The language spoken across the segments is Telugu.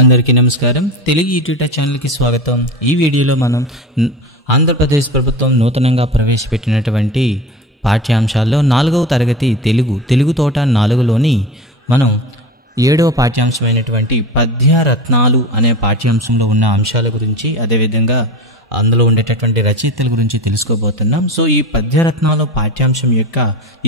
అందరికీ నమస్కారం. తెలుగు యూట్యూబ్ ఛానల్కి స్వాగతం. ఈ వీడియోలో మనం ఆంధ్రప్రదేశ్ ప్రభుత్వం నూతనంగా ప్రవేశపెట్టినటువంటి పాఠ్యాంశాల్లో 4వ తరగతి తెలుగు తోట 4లోని మనం 7వ పాఠ్యాంశమైనటువంటి పద్యరత్నాలు అనే పాఠ్యాంశంలో ఉన్న అంశాల గురించి, అదేవిధంగా అందులో ఉండేటటువంటి రచయితల గురించి తెలుసుకోబోతున్నాం. సో ఈ పద్యరత్నాలు పాఠ్యాంశం యొక్క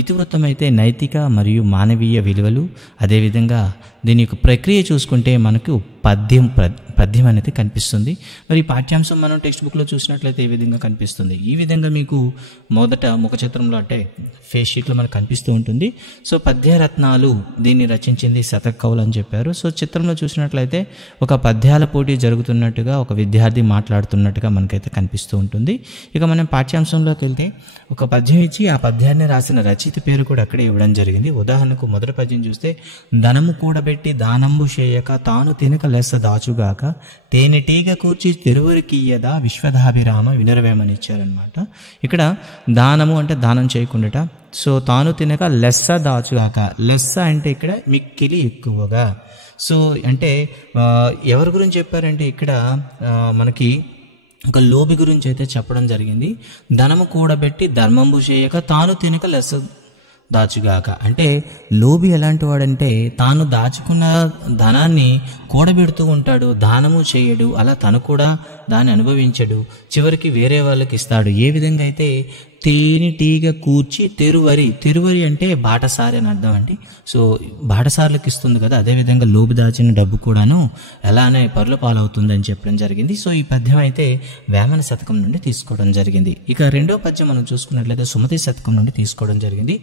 ఇతివృత్తం అయితే నైతిక మరియు మానవీయ విలువలు, అదేవిధంగా దీని యొక్క ప్రక్రియ చూసుకుంటే మనకు పద్యం అనేది కనిపిస్తుంది. మరి పాఠ్యాంశం మనం టెక్స్ట్ బుక్లో చూసినట్లయితే ఈ విధంగా కనిపిస్తుంది. ఈ విధంగా మీకు మొదట ముఖ చిత్రంలో అంటే ఫేస్ షీట్లో మనకు కనిపిస్తూ ఉంటుంది. సో పద్యరత్నాలు దీన్ని రచించింది శతక్ కౌల్ అని చెప్పారు. సో చిత్రంలో చూసినట్లయితే ఒక పద్యాల పోటీ జరుగుతున్నట్టుగా, ఒక విద్యార్థి మాట్లాడుతున్నట్టుగా మనకైతే కనిపిస్తూ ఉంటుంది. ఇక మనం పాఠ్యాంశంలోకి వెళ్తే ఒక పద్యం ఇచ్చి ఆ పద్యాన్ని రాసిన రచయిత పేరు కూడా అక్కడే ఇవ్వడం జరిగింది. ఉదాహరణకు మొదటి పద్యం చూస్తే, ధనము కూడబెట్టి దానంబు చేయక తాను తినక లెస్స దాచుగాక తేనెటీగ కూర్చి తెరువురికియ్యదా విశ్వదాభిరామ వినరవేమని ఇచ్చారనమాట. ఇక్కడ దానము అంటే దానం చేయకుండా, సో తాను తినక లెస్స దాచుగాక, లెస్స అంటే ఇక్కడ మిక్కిలి ఎక్కువగా. సో అంటే ఎవరి గురించి చెప్పారంటే ఇక్కడ మనకి ఒక లోబి గురించి అయితే చెప్పడం జరిగింది. ధనము కూడబెట్టి ధర్మంబు చేయక తాను తినక లెస్స దాచుగాక అంటే లోబి ఎలాంటి వాడంటే తాను దాచుకున్న ధనాన్ని కూడబెడుతూ ఉంటాడు, దానము చేయడు, అలా తను కూడా దాన్ని అనుభవించడు, చివరికి వేరే వాళ్ళకి ఇస్తాడు. ఏ విధంగా అయితే తేనెటీగ కూర్చి తెరువరి అంటే బాటసారి అని అర్థం అండి. సో బాటసార్లకు ఇస్తుంది కదా, అదేవిధంగా లోబి దాచిన డబ్బు కూడాను ఎలానే పరుల పాలవుతుంది అని చెప్పడం జరిగింది. సో ఈ పద్యం అయితే వేమన శతకం నుండి తీసుకోవడం జరిగింది. ఇక రెండో పద్యం మనం చూసుకున్నట్లయితే సుమతి శతకం నుండి తీసుకోవడం జరిగింది.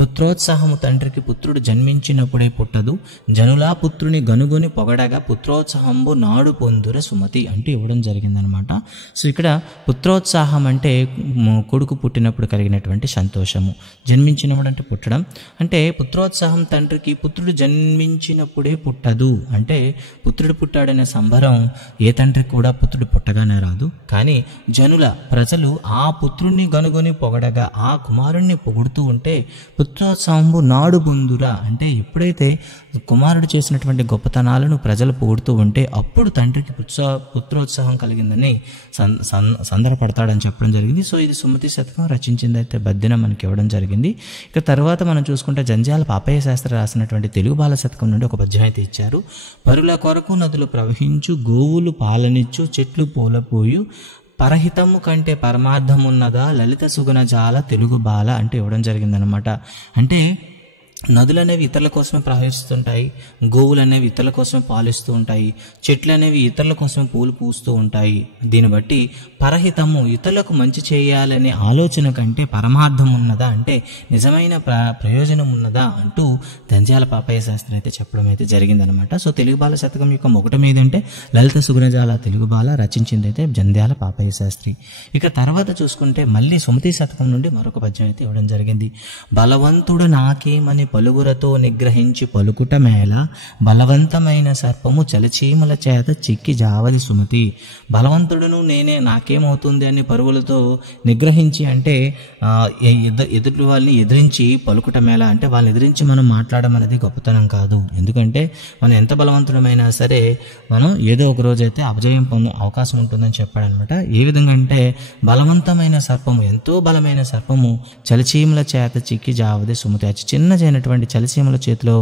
పుత్రోత్సాహము తండ్రికి పుత్రుడు జన్మించినప్పుడే పుట్టదు, జనులా పుత్రుని గనుగొని పొగడగా పుత్రోత్సాహంబు నాడు పొందుర సుమతి అంటూ ఇవ్వడం జరిగిందనమాట. సో ఇక్కడ పుత్రోత్సాహం అంటే కొడుకు పుట్టినప్పుడు కలిగినటువంటి సంతోషము, జన్మించినప్పుడు అంటే పుట్టడం, అంటే పుత్రోత్సాహం తండ్రికి పుత్రుడు జన్మించినప్పుడే పుట్టదు అంటే పుత్రుడు పుట్టాడనే సంబరం ఏ తండ్రికి కూడా పుత్రుడు పుట్టగానే రాదు. కానీ జనుల ప్రజలు ఆ పుత్రుణ్ణి గనుగొని పొగడగా ఆ కుమారుణ్ణి పొగుడుతూ ఉంటే పుత్రోత్సాహంబు నాడు పొందురా అంటే ఎప్పుడైతే కుమారుడు చేసినటువంటి గొప్పతనాలను ప్రజలు పొగుడుతూ ఉంటే అప్పుడు తండ్రికి పుత్రోత్సాహం కలిగిందని సందర్భపడతాడని చెప్పడం జరిగింది. సో ఇది సుమతి శతకం రచించింది అయితే బద్దెన మనకి ఇవ్వడం జరిగింది. ఇక తర్వాత మనం చూసుకుంటే జంధ్యాల పాపయ్య శాస్త్రి రాసినటువంటి తెలుగు బాల శతకం నుండి ఒక పద్యం అయితే ఇచ్చారు. పరుల కొరకు నదులు ప్రవహించు, గోవులు పాలనిచ్చు, చెట్లు పూలపోయు, పరహితము కంటే పరమార్థమున్నదా లలిత సుగుణ జాల తెలుగు బాల అంటే ఇవ్వడం జరిగిందనమాట. అంటే నదులు అనేవి ఇతరుల కోసమే ప్రవహిస్తుంటాయి, గోవులు అనేవి ఇతరుల కోసమే పాలిస్తూ ఉంటాయి, చెట్లు అనేవి ఇతరుల కోసం పూలు పూస్తూ ఉంటాయి. దీన్ని బట్టి పరహితము ఇతరులకు మంచి చేయాలనే ఆలోచన కంటే పరమార్థం ఉన్నదా అంటే నిజమైన ప్రయోజనం ఉన్నదా అంటూ జంధ్యాల పాపయ్య శాస్త్రి అయితే చెప్పడం అయితే జరిగిందనమాట. సో తెలుగు బాల శతకం యొక్క మొదటి మీద అంటే లలిత సుగుణజాల తెలుగు బాల రచించింది అయితే జంధ్యాల పాపయ్య శాస్త్రి. ఇక తర్వాత చూసుకుంటే మళ్ళీ సుమతి శతకం నుండి మరొక పద్యం అయితే ఇవ్వడం జరిగింది. బలవంతుడు నాకేమని పలుగురతో నిగ్రహించి పలుకుట మేళ, బలవంతమైన సర్పము చలిచీమల చేత చిక్కి జావలి సుమతి. బలవంతుడును నేనే నాకేమవుతుంది అని పరుగులతో నిగ్రహించి అంటే ఎదుటి వాళ్ళని ఎదిరించి పలుకుట మేళ అంటే వాళ్ళని ఎదిరించి మనం మాట్లాడడం అనేది గొప్పతనం కాదు. ఎందుకంటే మనం ఎంత బలవంతుడమైనా సరే మనం ఏదో ఒక రోజు అయితే అపజయం పొందే అవకాశం ఉంటుందని చెప్పాడనమాట. ఏ విధంగా అంటే బలవంతమైన సర్పము, ఎంతో బలమైన సర్పము చలిచీమల చేత చిక్కి జావది సుమతి, అది చిన్నదైనటువంటి చలిసీమల చేతిలో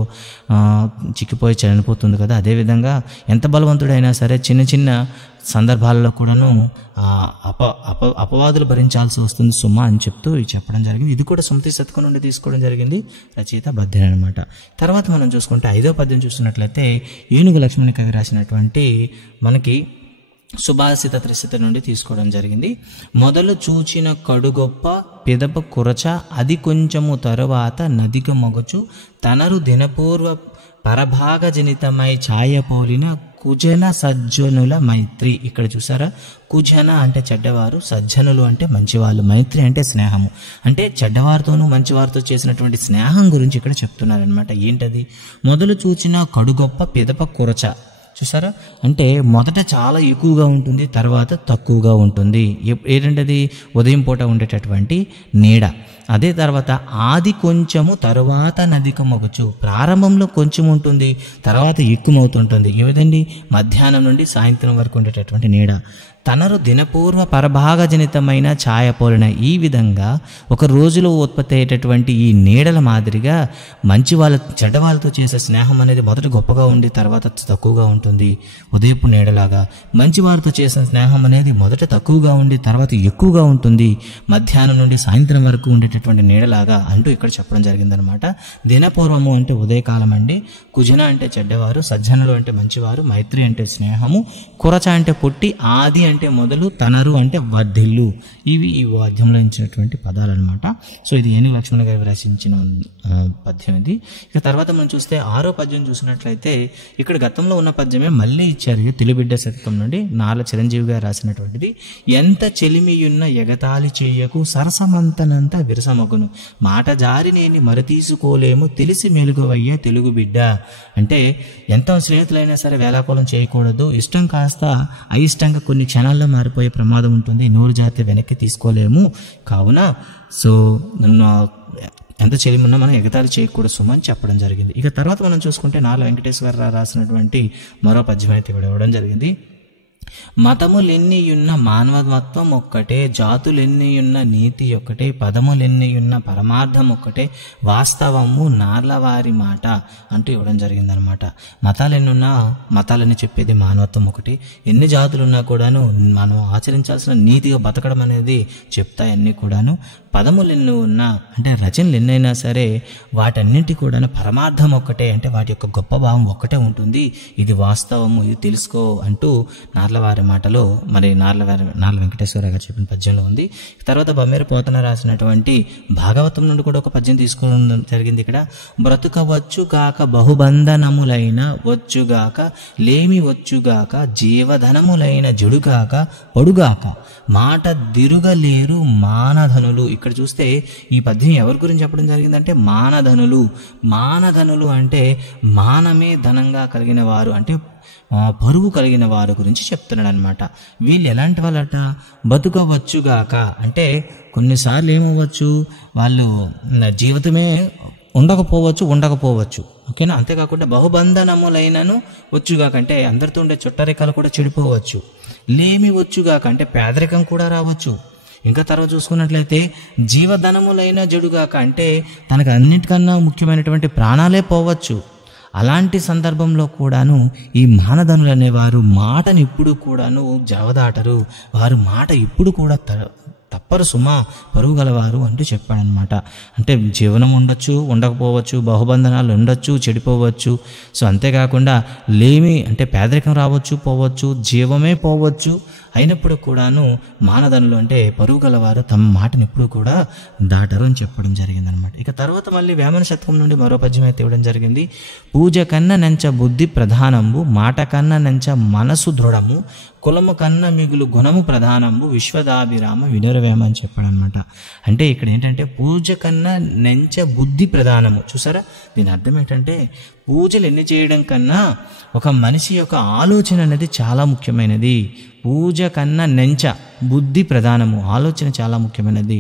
చిక్కిపోయి చనిపోతుంది కదా. అదేవిధంగా ఎంత బలవంతుడైనా సరే చిన్న చిన్న సందర్భాల్లో కూడాను అపవాదులు భరించాల్సి వస్తుంది సుమ అని చెప్తూ చెప్పడం జరిగింది. ఇది కూడా సుమతి శతకం నుండి తీసుకోవడం జరిగింది, రచయిత బద్దెన అనమాట. తర్వాత మనం చూసుకుంటే 5వ పద్యం చూస్తున్నట్లయితే ఏనుగు లక్ష్మణ కవి రాసినటువంటి మనకి సుభాషిత త్రిశిత నుండి తీసుకోవడం జరిగింది. మొదలు చూచిన కడుగొప్ప పెదప కురచ అది కొంచెము తరువాత నదిక మొగచు తనరు దినపూర్వ పరభాగ జనితమై ఛాయపోలిన కుజన సజ్జనుల మైత్రి. ఇక్కడ చూసారా, కుజన అంటే చెడ్డవారు, సజ్జనులు అంటే మంచివాళ్ళు, మైత్రి అంటే స్నేహము, అంటే చెడ్డవారితోనూ మంచివారితో చేసినటువంటి స్నేహం గురించి ఇక్కడ చెప్తున్నారనమాట. ఏంటది? మొదలు చూచిన కడుగొప్ప పెదప కురచ. చూసారా, అంటే మొదట చాలా ఎక్కువగా ఉంటుంది, తర్వాత తక్కువగా ఉంటుంది. ఏంటంటే ఉదయం పూట ఉండేటటువంటి నీడ. అదే తర్వాత ఆది కొంచెము తరువాత నదికమొగచు, ప్రారంభంలో కొంచెం ఉంటుంది, తర్వాత ఎక్కువవుతుంటుంది. ఏదండి, మధ్యాహ్నం నుండి సాయంత్రం వరకు ఉండేటటువంటి నీడ. తనరు దినపూర్వ పరభాగజనితమైన ఛాయ పోలిన ఈ విధంగా ఒక రోజులో ఉత్పత్తి అయ్యేటటువంటి ఈ నీడల మాదిరిగా మంచి వాళ్ళ చెడ్డ వాళ్ళతో చేసే స్నేహం అనేది మొదట గొప్పగా ఉండి తర్వాత తక్కువగా ఉంటుంది. ఉదయపు నీడలాగా మంచి వారితో చేసిన స్నేహం అనేది మొదట తక్కువగా ఉండి తర్వాత ఎక్కువగా ఉంటుంది. మధ్యాహ్నం నుండి సాయంత్రం వరకు ఉండేటటువంటి నీడలాగా అంటూ ఇక్కడ చెప్పడం జరిగిందనమాట. దినపూర్వము అంటే ఉదయకాలం అండి, కుజన అంటే చెడ్డవారు, సజ్జనులు అంటే మంచివారు, మైత్రి అంటే స్నేహము, కురచ అంటే పుట్టి, ఆది అంటే మొదలు, తనరు అంటే వర్ధిల్లు. ఇవి ఈ వాద్యంలో ఇచ్చినటువంటి పదాలు అనమాట. సో ఇది ఏనుగు లక్ష్మణ గారు రచించిన పద్యం ఇది. ఇక తర్వాత మనం చూస్తే 6వ పద్యం చూసినట్లయితే ఇక్కడ గతంలో ఉన్న పద్యమే మళ్ళీ ఇచ్చారు. తెలుబిడ్డ శతకం నుండి నార్ల చిరంజీవి గారు రాసినటువంటిది. ఎంత చెలిమియున్న ఎగతాళి చెయ్యకు, సరసమంతనంత విరసమగును, మాట జారి నేని మరి తీసుకోలేము, తెలిసి మెలుగువయ్యే తెలుగు బిడ్డ. అంటే ఎంత స్నేహితులైనా సరే వేలాకోలం చేయకూడదు. ఇష్టం కాస్త అయిష్టంగా కొన్ని క్షణాల్లో మారిపోయే ప్రమాదం ఉంటుంది. నూరు జాతి వెనక్కి తీసుకోలేము. కావున సో ఎంత చెలిమున్నా మనం ఎగతాళి చేయకూడదు సుమని చెప్పడం జరిగింది. ఇక తర్వాత మనం చూసుకుంటే నార్ల వెంకటేశ్వరరావు రాసినటువంటి మరో పద్యం అయితే ఇక్కడ ఇవ్వడం జరిగింది. మతములెన్నియున్న మానవత్వం ఒక్కటే, జాతులెన్నియున్న నీతి ఒక్కటే, పదములెన్నియున్న పరమార్థం ఒక్కటే, వాస్తవము నార్లవారి మాట అంటూ ఇవ్వడం జరిగిందనమాట. మతాలెన్నున్నా మతాలని చెప్పేది మానవత్వం ఒకటి. ఎన్ని జాతులున్నా కూడాను మనం ఆచరించాల్సిన నీతిగా బతకడం అనేది చెప్తాయన్నీ కూడాను. పదములెన్ని ఉన్నా అంటే రచనలు ఎన్నైనా సరే వాటన్నింటి కూడా పరమార్థం ఒక్కటే, అంటే వాటి యొక్క గొప్ప భావం ఒక్కటే ఉంటుంది. ఇది వాస్తవము, ఇది తెలుసుకో అంటూ నార్లవారి మాటలో మరి నార్ల వెంకటేశ్వరరావు గారు చెప్పిన పద్యంలో ఉంది. తర్వాత బమ్మేరు పోతన రాసినటువంటి భాగవతం నుండి కూడా ఒక పద్యం తీసుకోవడం జరిగింది. ఇక్కడ బ్రతుకవచ్చుగాక బహుబంధనములైన వచ్చుగాక, లేమి వచ్చుగాక, జీవధనములైన జడుగాక పొడుగాక, మాట దిరుగలేరు మానధనులు. ఇక్కడ చూస్తే ఈ పద్యం ఎవరి గురించి చెప్పడం జరిగిందంటే మానధనులు. మానధనులు అంటే మానమే ధనంగా కలిగిన వారు, అంటే పరువు కలిగిన వారి గురించి చెప్తున్నాడు అనమాట. వీళ్ళు ఎలాంటి వాళ్ళట, బతుకవచ్చుగాక అంటే కొన్నిసార్లు ఏమవ్వచ్చు, వాళ్ళు జీవితమే ఉండకపోవచ్చు. ఓకేనా. అంతేకాకుండా బహుబంధనములైనను వచ్చుగాక అంటే అందరితో ఉండే చుట్టరికాలు కూడా చెడిపోవచ్చు. లేమి వచ్చుగాక అంటే పేదరికం కూడా రావచ్చు. ఇంకా తర్వాత చూసుకున్నట్లయితే జీవధనములైన జడుగాక అంటే తనకు అన్నిటికన్నా ముఖ్యమైనటువంటి ప్రాణాలే పోవచ్చు. అలాంటి సందర్భంలో కూడాను ఈ మానధనులు అనేవారు మాటను ఇప్పుడు కూడాను జవదాటరు. వారు మాట ఇప్పుడు కూడా తప్పరు సుమా, పరువు గలవారు అంటూ చెప్పాడనమాట. అంటే జీవనం ఉండొచ్చు, ఉండకపోవచ్చు, బహుబంధనాలు ఉండొచ్చు, చెడిపోవచ్చు. సో అంతేకాకుండా లేమి అంటే పేదరికం రావచ్చు, పోవచ్చు, జీవమే పోవచ్చు. అయినప్పుడు కూడాను మానధనులు అంటే పరువు గలవారు తమ మాటను ఎప్పుడు కూడా దాటరు అని చెప్పడం జరిగిందనమాట. ఇక తర్వాత మళ్ళీ వేమన శతకం నుండి మరో పద్యం అయితే ఇవ్వడం జరిగింది. పూజ కన్నా నెంచ బుద్ధి ప్రధానంబు, మాట కన్నా నెంచ మనసు దృఢము, కులము కన్నా మిగులు గుణము ప్రధానంబు, విశ్వదాభిరామ వినురవేమ అని చెప్పాడనమాట. అంటే ఇక్కడ ఏంటంటే పూజ కన్నా నెంచ బుద్ధి ప్రధానము. చూసారా, దీని అర్థం ఏంటంటే పూజలు ఎన్ని చేయడం కన్నా ఒక మనిషి యొక్క ఆలోచన అనేది చాలా ముఖ్యమైనది. పూజ కన్నా నెంచ బుద్ధి ప్రధానము, ఆలోచన చాలా ముఖ్యమైనది.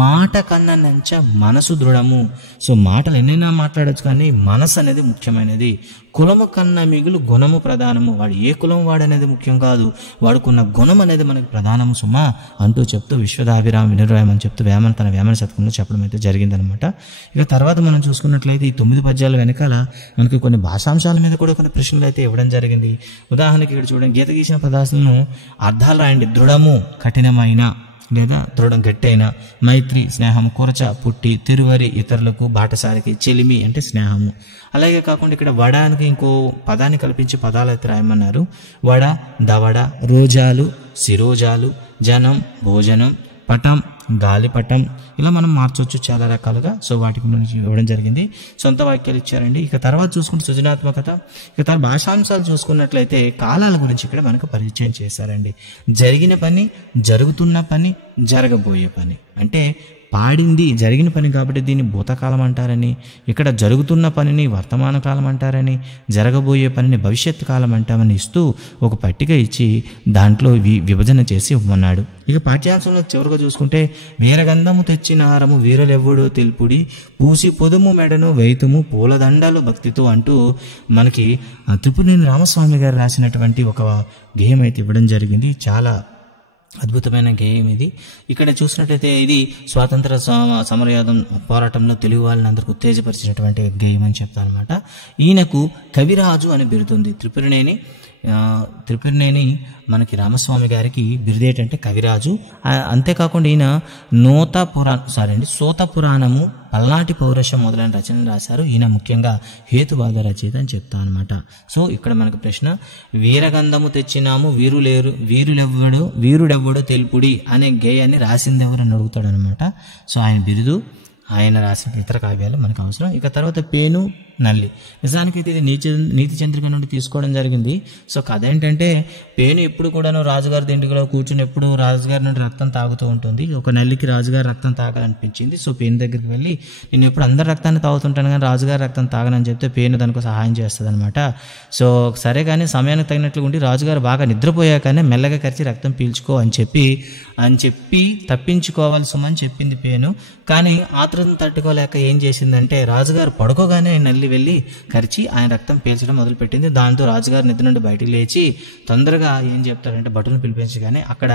మాట కన్నా నెంచ మనసు దృఢము. సో మాటలు ఎన్నైనా మాట్లాడచ్చు కానీ మనసు అనేది ముఖ్యమైనది. కులము కన్నా మిగులు గుణము ప్రధానము. వాడు ఏ కులం వాడనేది ముఖ్యం కాదు, వాడుకున్న గుణం అనేది మనకి ప్రధానము సుమా అంటూ చెప్తూ విశ్వదాభిరామ వినురవేమ అని చెప్తూ తన వేమన శతకంలో చెప్పడం అయితే జరిగిందనమాట. ఇక తర్వాత మనం చూసుకున్నట్లయితే ఈ 9 పద్యాల వెనకాల మనకి కొన్ని భాషాంశాల మీద కూడా కొన్ని ప్రశ్నలు అయితే ఇవ్వడం జరిగింది. ఉదాహరణకి ఇక్కడ చూడండి, గీత గీసిన పదాలను అర్థాలు రాయండి. దృఢము కఠినమైన లేదా దృఢం గట్టైన, మైత్రి స్నేహము, కురచ పుట్టి, తిరువరి ఇతరులకు బాటసారికి, చెలిమి అంటే స్నేహము. అలాగే కాకుండా ఇక్కడ వడానికి ఇంకో పదాన్ని కల్పించి పదాలు అయితే రాయమన్నారు. వడ, దవడ, రోజాలు, శిరోజాలు, జనం, భోజనం, పటం, గాలిపటం, ఇలా మనం మార్చవచ్చు చాలా రకాలుగా. సో వాటి గురించి ఇవ్వడం జరిగింది. సొంత వాక్యాలు ఇచ్చారండి. ఇక తర్వాత చూసుకుంటే సృజనాత్మకత. ఇక తర్వాత భాషాంశాలు చూసుకున్నట్లయితే కాలాల గురించి ఇక్కడ మనకు పరిచయం చేశారండి. జరిగిన పని, జరుగుతున్న పని, జరగబోయే పని. అంటే పాడింది జరిగిన పని కాబట్టి దీన్ని భూతకాలం అంటారని, ఇక్కడ జరుగుతున్న పనిని వర్తమాన కాలం అంటారని, జరగబోయే పనిని భవిష్యత్తు కాలం అంటామని ఇస్తూ ఒక పట్టిక ఇచ్చి దాంట్లో విభజన చేసి ఇవ్వమన్నాడు. ఇక పాఠ్యాంశంలో చివరిగా చూసుకుంటే, వీరగంధము తెచ్చినారము వీరులెవ్వడో తెలుపుడి, పూసి పొదుము మెడను వైతుము పూలదండలు భక్తితో అంటూ మనకి త్రిపురనేని రామస్వామి గారు రాసినటువంటి ఒక గేయం అయితే ఇవ్వడం జరిగింది. చాలా అద్భుతమైన గేయం ఇది. ఇక్కడ చూసినట్లయితే ఇది స్వాతంత్ర సమరయోధం పోరాటంలో తెలుగు వాళ్ళని అందరికీ ఉత్తేజపరిచినటువంటి గేయం అని చెప్తాను అనమాట. ఈయనకు కవిరాజు అని బిరుదుంది. త్రిపురనేని మనకి రామస్వామి గారికి బిరుదు ఏంటంటే కవిరాజు. అంతేకాకుండా ఈయన సోత పురాణము, పల్నాటి పౌరుషం మొదలైన రచనలు రాశారు. ఈయన ముఖ్యంగా హేతువాద రచయిత అని చెప్తా అనమాట. సో ఇక్కడ మనకు ప్రశ్న, వీరగంధము తెచ్చినాము వీరుడెవ్వడో తెలుపుడి అనే గేయాన్ని రాసింది ఎవరు అని అడుగుతాడు అనమాట. సో ఆయన బిరుదు, ఆయన రాసిన ఇతర కావ్యాలు మనకు అవసరం. ఇక తర్వాత పేను నల్లి. నిజానికైతే ఇది నీతి చంద్రిక నుండి తీసుకోవడం జరిగింది. సో కథ ఏంటంటే, పేను ఎప్పుడు కూడాను రాజుగారి దిండులో కూర్చుని ఎప్పుడు రాజుగారి నుండి రక్తం తాగుతూ ఉంటుంది. ఒక నల్లికి రాజుగారి రక్తం తాగాలనిపించింది. సో పేను దగ్గరికి వెళ్ళి, నేను ఎప్పుడు అందరి రక్తాన్ని తాగుతుంటాను కానీ రాజుగారి రక్తం తాగనని చెప్తే పేను దానికి సహాయం చేస్తుంది అనమాట. సో సరే కానీ సమయానికి తగినట్లు ఉండి రాజుగారు బాగా నిద్రపోయాకనే మెల్లగా కరిచి రక్తం పీల్చుకో అని చెప్పి తప్పించుకోవాల్సమని చెప్పింది పేను. కానీ ఆత్రం తట్టుకోలేక ఏం చేసిందంటే, రాజుగారు పడుకోగానే నల్లి వెళ్ళి కరిచి ఆయన రక్తం పీల్చడం మొదలుపెట్టింది. దాంతో రాజుగారు నిద్ర నుండి బయటికి లేచి తొందరగా ఏం చెప్తారంటే భటులను పిలిపించగానే అక్కడ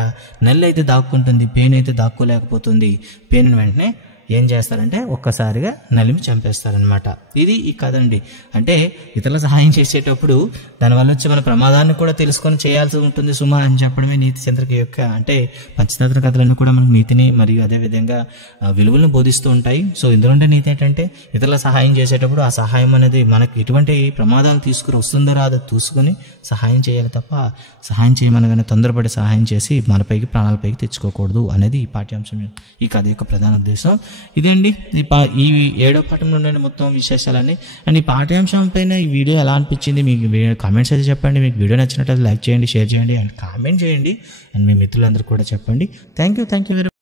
నల్లి అయితే దాక్కుంటుంది, పేను అయితే దాక్కోలేకపోతుంది. పేను వెంటనే ఏం చేస్తారంటే ఒక్కసారిగా నలిమి చంపేస్తారనమాట. ఇది ఈ కథ అండి. అంటే ఇతరుల సహాయం చేసేటప్పుడు దానివల్ల వచ్చి మన ప్రమాదాన్ని కూడా తెలుసుకొని చేయాల్సి ఉంటుంది సుమా అని చెప్పడమే నీతి చంద్రిక యొక్క, అంటే పంచతంత్ర కథలన్నీ కూడా మనకు నీతిని మరియు అదేవిధంగా విలువలను బోధిస్తూ ఉంటాయి. సో ఇందులో నీతి ఏంటంటే, ఇతరుల సహాయం చేసేటప్పుడు ఆ సహాయం అనేది మనకి ఎటువంటి ప్రమాదాలు తీసుకుని వస్తుందో రాదో చూసుకొని సహాయం చేయాలి తప్ప సహాయం చేయమనగానే తొందరపడి సహాయం చేసి మనపైకి ప్రాణాలపైకి తెచ్చుకోకూడదు అనేది ఈ పాఠ్యాంశం, ఈ కథ యొక్క ప్రధాన ఉద్దేశం. ఇదండి ఈ 7వ పాఠంలో ఉండే మొత్తం విశేషాలన్నీ. అండ్ ఈ పాఠ్యాంశం పైన ఈ వీడియో ఎలా అనిపించింది మీకు కామెంట్స్ అయితే చెప్పండి. మీకు వీడియో నచ్చినట్లయితే లైక్ చేయండి, షేర్ చేయండి అండ్ కామెంట్ చేయండి. అండ్ మీ మిత్రులందరూ కూడా చెప్పండి. Thank you very